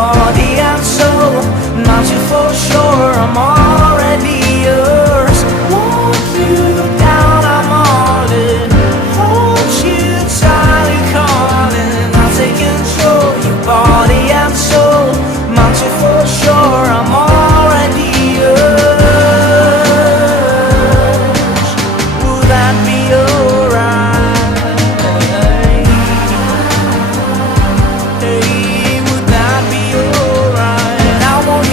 for the answer, not you for sure. I'm all